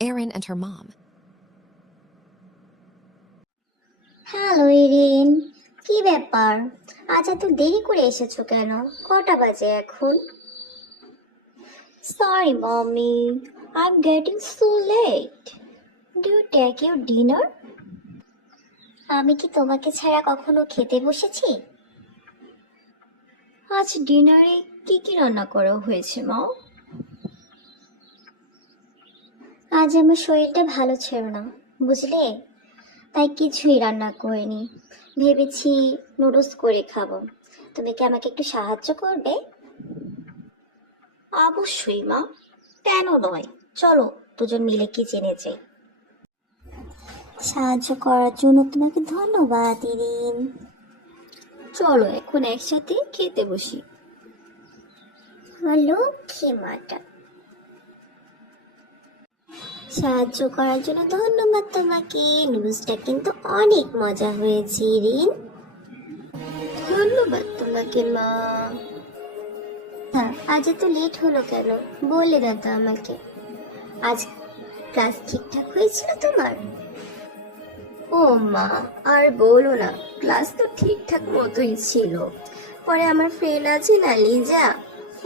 Erin and her mom. Hello Erin, কি ব্যাপার? আজ এত দেরি করে এসেছো কেন? কটা বাজে এখন? Sorry mommy, I am getting so late. Do you take your dinner? আমি কি তোমাকে ছাড়া কখনো খেতে বসেছি? আজ ডিনারে কি কি রান্না করা হয়েছে মা? আজ আমার শরীরটা ভালো ছিল না, বুঝলে, তাই কিছুই রান্না করিনি। ভেবেছি নুডলস করে খাবো। তুমি কি আমাকে একটু সাহায্য করবে? অবশ্যই মা, কেন নয়, চলো দুজন মিলে কিচেনে যাই। সাহায্য করার জন্য তোমাকে ধন্যবাদ ইরিন। চলো এখন একসাথে খেতে বসি। লক্ষ্মী মাটা, সাহায্য করার জন্য ধন্যবাদ তোমাকে। নুডলসটা কিন্তু অনেক মজা হয়েছে ইরিন। ধন্যবাদ তোমাকে মা। হ্যাঁ, আজ এত লেট হলো কেন বললে না তো আমাকে। আজ ক্লাস ঠিকঠাক হয়েছিল তোমার? ও মা, আর বলো না, ক্লাস তো ঠিকঠাক মতোই ছিল। পরে আমার ফ্রেন্ড আছে না লিজা,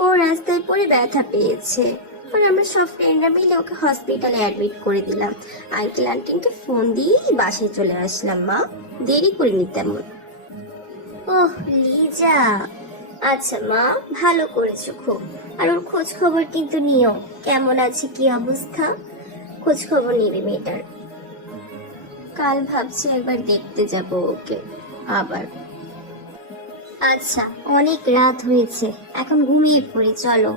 ও রাস্তায় পড়ে ব্যথা পেয়েছে। পরে আমরা সব ফ্রেন্ডরা মিলে ওকে হসপিটালে অ্যাডমিট করে দিলাম। আঙ্কেল আন্টিকে ফোন দিয়েই বাসায় চলে আসলাম মা, দেরি করিনি তেমন। ওহ লিজা, আচ্ছা মা, ভালো করেছো খুব। আর ওর খোঁজ খবর কিন্তু নিও, কেমন আছে কি অবস্থা, খোঁজ খবর নিবি মেয়েটার। কাল ভাবছি একবার দেখতে যাব ওকে আবার। আচ্ছা, অনেক রাত হয়েছে, এখন ঘুমিয়ে পড়ি, চলো।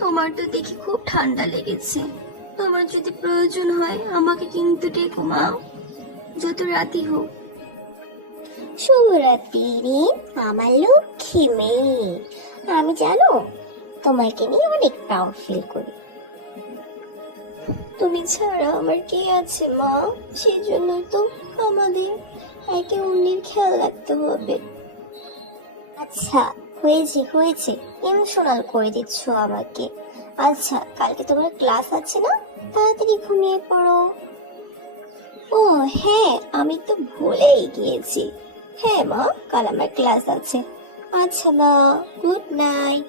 তোমার তো দেখি খুব ঠান্ডা লেগেছে, তোমার যদি প্রয়োজন হয় আমাকে কিন্তু ডেকো মা, যত রাতই হোক। শুভরাত্রি আমার লক্ষ্মী মেয়ে। আমি জানো তোমাকে নিয়ে অনেক প্রাউড ফিল করি। তুমি ছাড়া আমার কে আছে মা, সেই জন্য তো আমাদের একে অন্যের খেয়াল রাখতে হবে। আচ্ছা, হয়েছে হয়েছে, ইমোশনাল করে দিচ্ছ আমাকে। আচ্ছা, কালকে তোমার ক্লাস আছে না, তাড়াতাড়ি ঘুমিয়ে পড়ো। ও হ্যাঁ, আমি তো ভুলেই গিয়েছি। হ্যাঁ মা, কাল আমার ক্লাস আছে। আচ্ছা মা, গুড নাইট।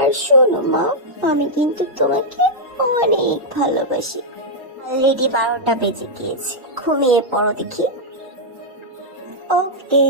আর শোনো মা, আমি কিন্তু তোমাকে অনেক ভালোবাসি। অলরেডি 12টা বেজে গিয়েছে, ঘুমিয়ে পড়ো দেখি। ওকে।